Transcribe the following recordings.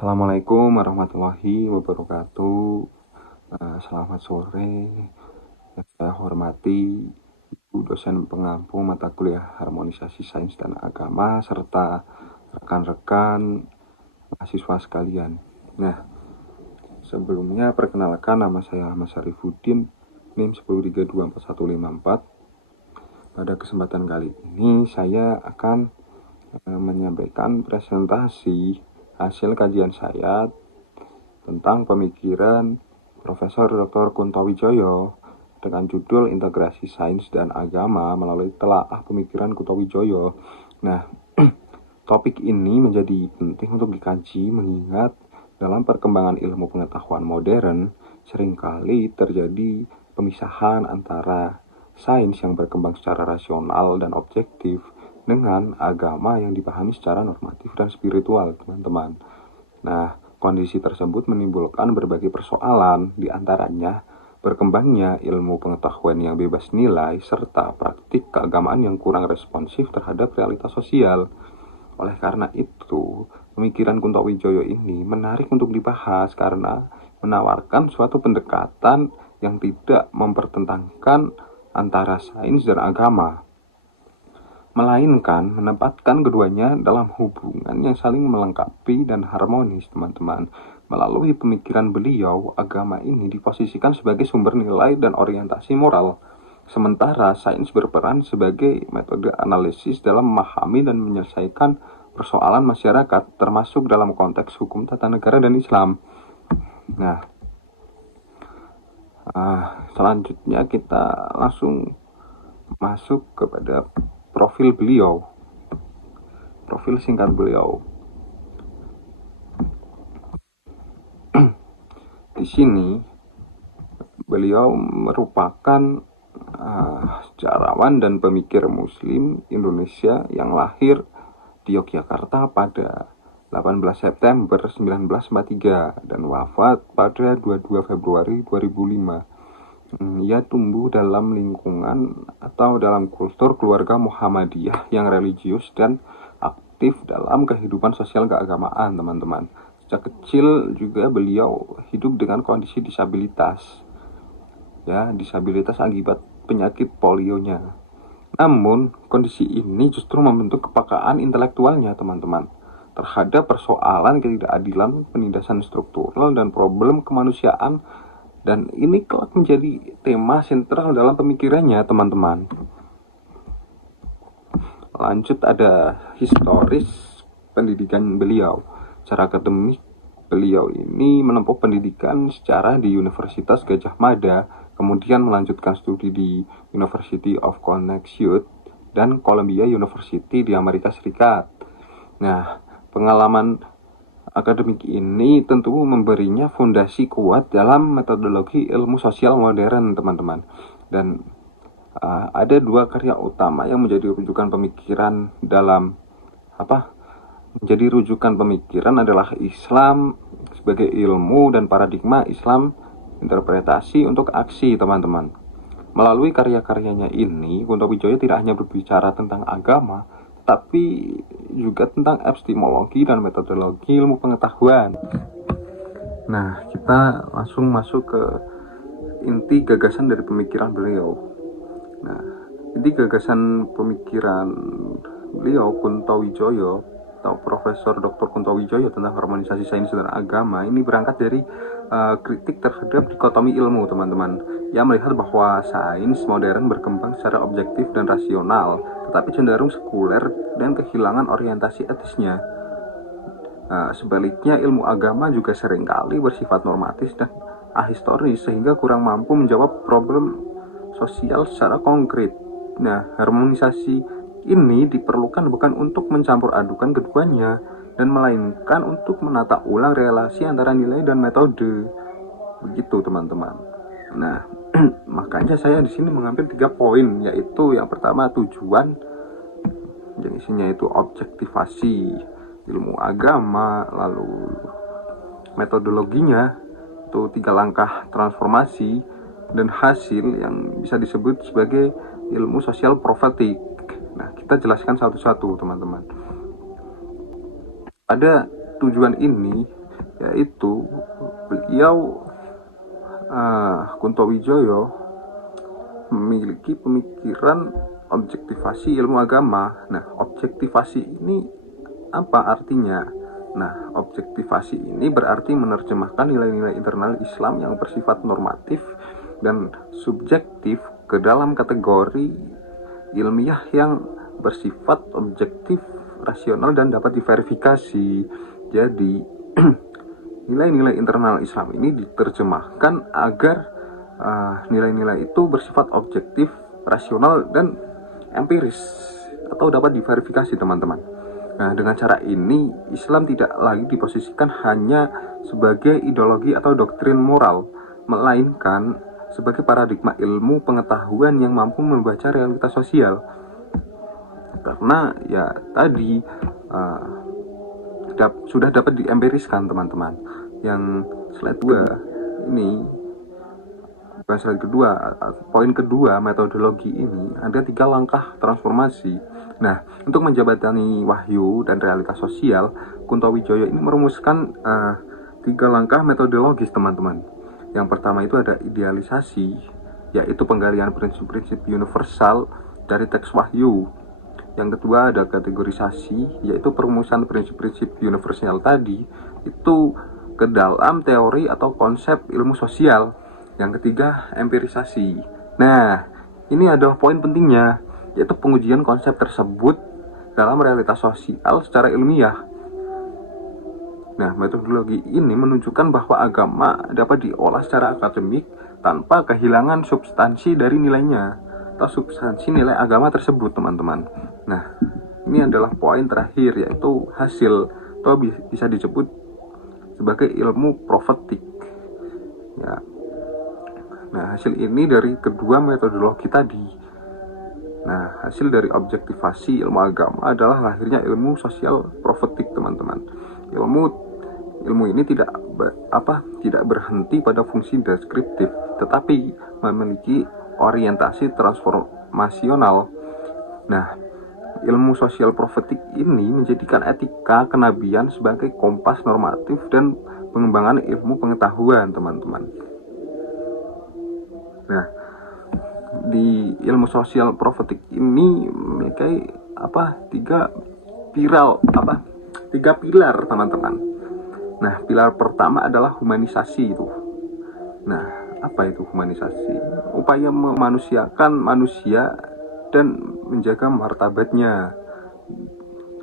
Assalamualaikum warahmatullahi wabarakatuh. Selamat sore. Yang saya hormati Ibu dosen pengampu mata kuliah Harmonisasi Sains dan Agama serta rekan-rekan mahasiswa sekalian. Nah, sebelumnya perkenalkan, nama saya Ahmad Syarifuddin, NIM 10324154. Pada kesempatan kali ini saya akan menyampaikan presentasi hasil kajian saya tentang pemikiran Profesor Dr. Kunto Wijoyo dengan judul Integrasi Sains dan Agama melalui telaah pemikiran Kunto Wijoyo. Nah, topik ini menjadi penting untuk dikaji mengingat dalam perkembangan ilmu pengetahuan modern seringkali terjadi pemisahan antara sains yang berkembang secara rasional dan objektif dengan agama yang dipahami secara normatif dan spiritual, teman-teman. Nah, kondisi tersebut menimbulkan berbagai persoalan, diantaranya berkembangnya ilmu pengetahuan yang bebas nilai serta praktik keagamaan yang kurang responsif terhadap realitas sosial. Oleh karena itu, pemikiran Kunto Wijoyo ini menarik untuk dibahas karena menawarkan suatu pendekatan yang tidak mempertentangkan antara sains dan agama, melainkan menempatkan keduanya dalam hubungan yang saling melengkapi dan harmonis, teman-teman. Melalui pemikiran beliau, agama ini diposisikan sebagai sumber nilai dan orientasi moral, sementara sains berperan sebagai metode analisis dalam memahami dan menyelesaikan persoalan masyarakat, termasuk dalam konteks hukum tata negara dan Islam. Nah, selanjutnya kita langsung masuk kepada profil beliau, profil singkat beliau. Di sini beliau merupakan sejarawan dan pemikir Muslim Indonesia yang lahir di Yogyakarta pada 18 September 1943 dan wafat pada 22 Februari 2005. Ia tumbuh dalam lingkungan atau dalam kultur keluarga Muhammadiyah yang religius dan aktif dalam kehidupan sosial keagamaan, teman-teman. Sejak kecil juga beliau hidup dengan kondisi disabilitas, disabilitas akibat penyakit polionya. Namun, kondisi ini justru membentuk kepekaan intelektualnya, teman-teman, terhadap persoalan ketidakadilan, penindasan struktural, dan problem kemanusiaan. Dan ini kelak menjadi tema sentral dalam pemikirannya, teman-teman. Lanjut, ada historis pendidikan beliau. Secara akademik, beliau ini menempuh pendidikan secara di Universitas Gadjah Mada, kemudian melanjutkan studi di University of Connecticut dan Columbia University di Amerika Serikat. Nah, pengalaman akademik ini tentu memberinya fondasi kuat dalam metodologi ilmu sosial modern, teman-teman. Dan ada dua karya utama yang menjadi rujukan pemikiran menjadi rujukan pemikiran adalah Islam sebagai ilmu dan paradigma Islam interpretasi untuk aksi, teman-teman. Melalui karya-karyanya ini, Kunto Wijoyo tidak hanya berbicara tentang agama, tapi juga tentang epistemologi dan metodologi ilmu pengetahuan. Nah, kita langsung masuk ke inti gagasan dari pemikiran beliau. Nah, inti gagasan pemikiran beliau Kunto Wijoyo atau Profesor Dr. Kunto Wijoyo tentang harmonisasi sains dan agama ini berangkat dari kritik terhadap dikotomi ilmu, teman-teman. Ia melihat bahwa sains modern berkembang secara objektif dan rasional, tetapi cenderung sekuler dan kehilangan orientasi etisnya. Sebaliknya, ilmu agama juga seringkali bersifat normatif dan ahistoris sehingga kurang mampu menjawab problem sosial secara konkret. Nah, harmonisasi ini diperlukan bukan untuk mencampur adukan keduanya, dan melainkan untuk menata ulang relasi antara nilai dan metode. Begitu, teman-teman. Nah, makanya saya di sini mengambil 3 poin, yaitu yang pertama tujuan, yang isinya itu objektivasi ilmu agama, lalu metodologinya itu 3 langkah transformasi, dan hasil yang bisa disebut sebagai ilmu sosial profetik. Nah, kita jelaskan satu-satu, teman-teman. Pada tujuan ini, yaitu beliau Kunto Wijoyo memiliki pemikiran objektivasi ilmu agama. Nah, objektivasi ini apa artinya? Nah, objektivasi ini berarti menerjemahkan nilai-nilai internal Islam yang bersifat normatif dan subjektif ke dalam kategori ilmiah yang bersifat objektif, rasional, dan dapat diverifikasi. Jadi, nilai-nilai internal Islam ini diterjemahkan agar nilai-nilai itu bersifat objektif, rasional, dan empiris atau dapat diverifikasi, teman-teman. Nah, dengan cara ini Islam tidak lagi diposisikan hanya sebagai ideologi atau doktrin moral, melainkan sebagai paradigma ilmu pengetahuan yang mampu membaca realitas sosial. Karena ya tadi sudah dapat diempiriskan, teman-teman. Yang slide 2 ini, bukan slide kedua, poin kedua, metodologi ini ada 3 langkah transformasi. Nah, untuk menjabatani wahyu dan realitas sosial, Kunto Wijoyo ini merumuskan 3 langkah metodologis, teman-teman. Yang pertama itu ada idealisasi, yaitu penggalian prinsip-prinsip universal dari teks wahyu. Yang kedua ada kategorisasi, yaitu perumusan prinsip-prinsip universal tadi itu ke dalam teori atau konsep ilmu sosial. Yang ketiga empirisasi. Nah, ini adalah poin pentingnya, yaitu pengujian konsep tersebut dalam realitas sosial secara ilmiah. Nah, metodologi ini menunjukkan bahwa agama dapat diolah secara akademik tanpa kehilangan substansi dari nilainya atau substansi nilai agama tersebut, teman-teman. Nah, ini adalah poin terakhir, yaitu hasil atau bisa disebut sebagai ilmu profetik. Ya. Nah, hasil ini dari kedua metodologi tadi. Nah, hasil dari objektivasi ilmu agama adalah lahirnya ilmu sosial profetik, teman-teman. Ilmu ini tidak berhenti pada fungsi deskriptif, tetapi memiliki orientasi transformasional. Nah, ilmu sosial profetik ini menjadikan etika kenabian sebagai kompas normatif dan pengembangan ilmu pengetahuan, teman-teman. Nah, di ilmu sosial profetik ini memiliki tiga pilar, teman-teman. Nah, pilar pertama adalah humanisasi itu. Nah, apa itu humanisasi? Upaya memanusiakan manusia dan menjaga martabatnya.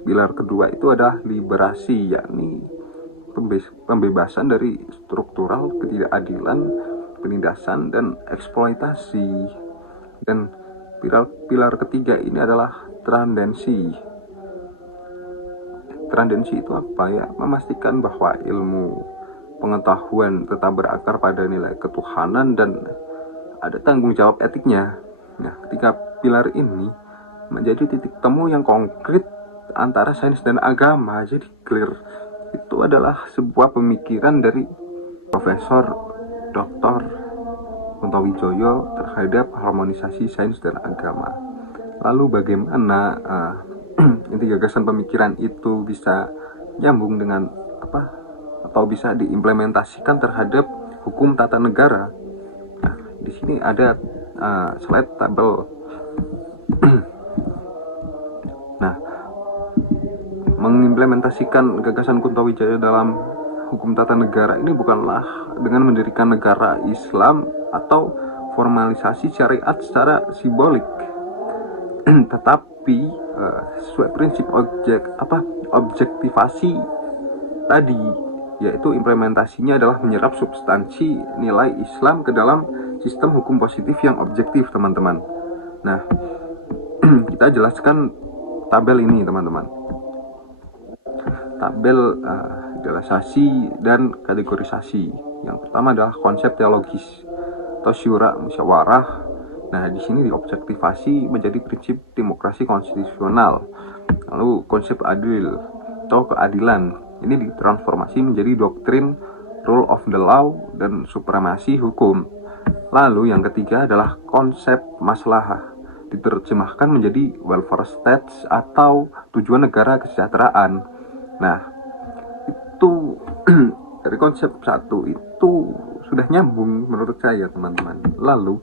Pilar kedua itu adalah liberasi, yakni pembebasan dari struktural ketidakadilan, penindasan, dan eksploitasi. Dan pilar ketiga ini adalah trandensi. Trandensi itu apa ya? Memastikan bahwa ilmu pengetahuan tetap berakar pada nilai ketuhanan dan ada tanggung jawab etiknya. Nah, ketiga pilar ini menjadi titik temu yang konkret antara sains dan agama. Jadi clear, itu adalah sebuah pemikiran dari Profesor Dr. Kunto Wijoyo terhadap harmonisasi sains dan agama. Lalu bagaimana inti gagasan pemikiran itu bisa nyambung dengan atau bisa diimplementasikan terhadap hukum tata negara? Nah, di sini ada slide tabel. Nah, mengimplementasikan gagasan Kunto Wijoyo dalam hukum tata negara ini bukanlah dengan mendirikan negara Islam atau formalisasi syariat secara simbolik, tetapi sesuai prinsip objektivasi tadi, yaitu implementasinya adalah menyerap substansi nilai Islam ke dalam sistem hukum positif yang objektif, teman-teman. Nah, kita jelaskan tabel ini, teman-teman. Tabel idealisasi dan kategorisasi. Yang pertama adalah konsep teologis atau syura musyawarah. Nah, di sini diobjektivasi menjadi prinsip demokrasi konstitusional. Lalu konsep adil atau keadilan ini ditransformasi menjadi doktrin rule of the law dan supremasi hukum. Lalu yang ketiga adalah konsep maslahah, diterjemahkan menjadi welfare states atau tujuan negara kesejahteraan. Nah, itu dari konsep satu itu sudah nyambung menurut saya, teman-teman. Lalu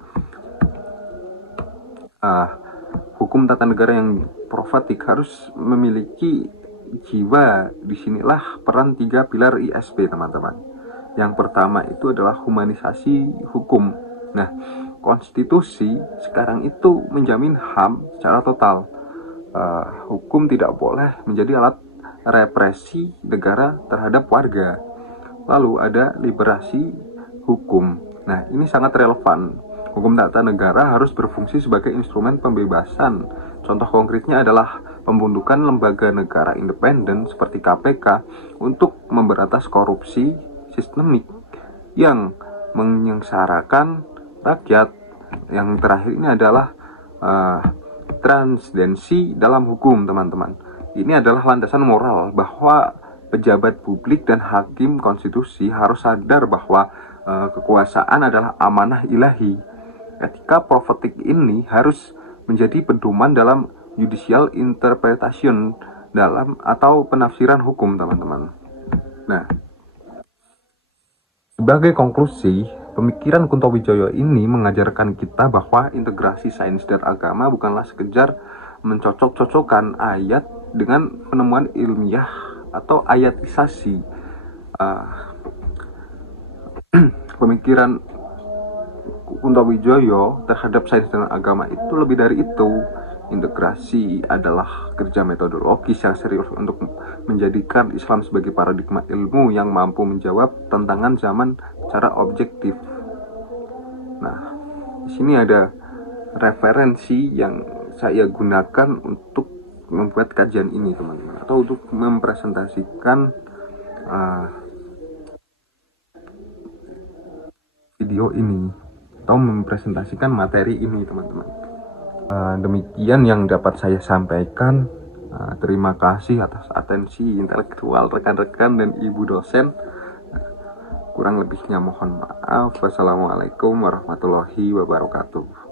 hukum tata negara yang profatik harus memiliki jiwa. Disinilah peran 3 pilar ISP, teman-teman. Yang pertama itu adalah humanisasi hukum. Nah, konstitusi sekarang itu menjamin HAM secara total. Hukum tidak boleh menjadi alat represi negara terhadap warga. Lalu ada liberasi hukum. Nah, ini sangat relevan. Hukum tata negara harus berfungsi sebagai instrumen pembebasan. Contoh konkretnya adalah pembentukan lembaga negara independen seperti KPK untuk memberantas korupsi sistemik yang menyengsarakan rakyat. Yang terakhir ini adalah transdensi dalam hukum, teman-teman. Ini adalah landasan moral bahwa pejabat publik dan hakim konstitusi harus sadar bahwa kekuasaan adalah amanah ilahi. Etika profetik ini harus menjadi pedoman dalam judicial interpretation dalam atau penafsiran hukum, teman-teman. Nah, sebagai konklusi, pemikiran Kunto Wijoyo ini mengajarkan kita bahwa integrasi sains dan agama bukanlah sekedar mencocok-cocokkan ayat dengan penemuan ilmiah atau ayatisasi. Pemikiran Kunto Wijoyo terhadap sains dan agama itu lebih dari itu. Integrasi adalah kerja metodologis yang serius untuk menjadikan Islam sebagai paradigma ilmu yang mampu menjawab tantangan zaman secara objektif. Nah, di sini ada referensi yang saya gunakan untuk membuat kajian ini, teman-teman, atau untuk mempresentasikan video ini atau mempresentasikan materi ini, teman-teman. Demikian yang dapat saya sampaikan. Terima kasih atas atensi intelektual rekan-rekan dan ibu dosen. Kurang lebihnya mohon maaf. Wassalamualaikum warahmatullahi wabarakatuh.